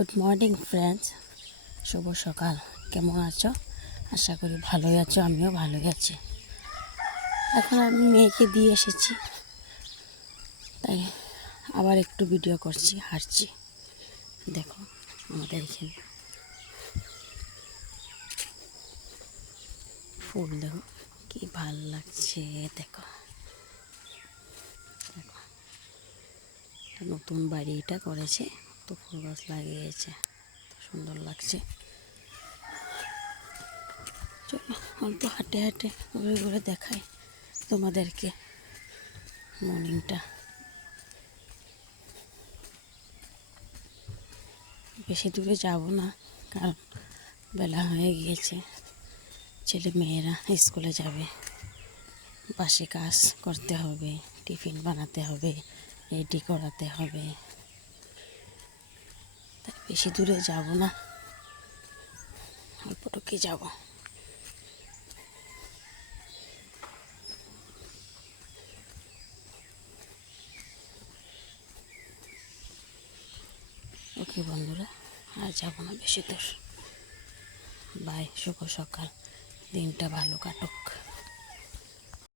Good morning friends, শুভ সকাল। কেমন আছো? আশা করি ভালোই আছো, আমিও ভালোই আছি। এখন আমি মেয়েকে দিয়ে এসেছি, তাই আবার একটু ভিডিও করছি, হাঁটছি। দেখো আমাদের এখানে ফুল, দেখো কি ভাল লাগছে। দেখো দেখো নতুন বাড়ি এটা করেছে, তো ফুল গাছ লাগিয়েছে, সুন্দর লাগছে। চলো অল্প হাঁটে হাঁটে ঘুরে ঘুরে দেখাই তোমাদেরকে মর্নিংটা। বেশি দূরে যাব না, কারণ বেলা হয়ে গিয়েছে, ছেলে মেয়েরা স্কুলে যাবে, বাসে কাজ করতে হবে, টিফিন বানাতে হবে, রেডি করাতে হবে, তাই বেশি দূরে যাব না, অল্পটুকুই যাব। ওকে বন্ধুরা, আর যাব না বেশি দূর। বাই, শুভ সকাল, দিনটা ভালো কাটুক।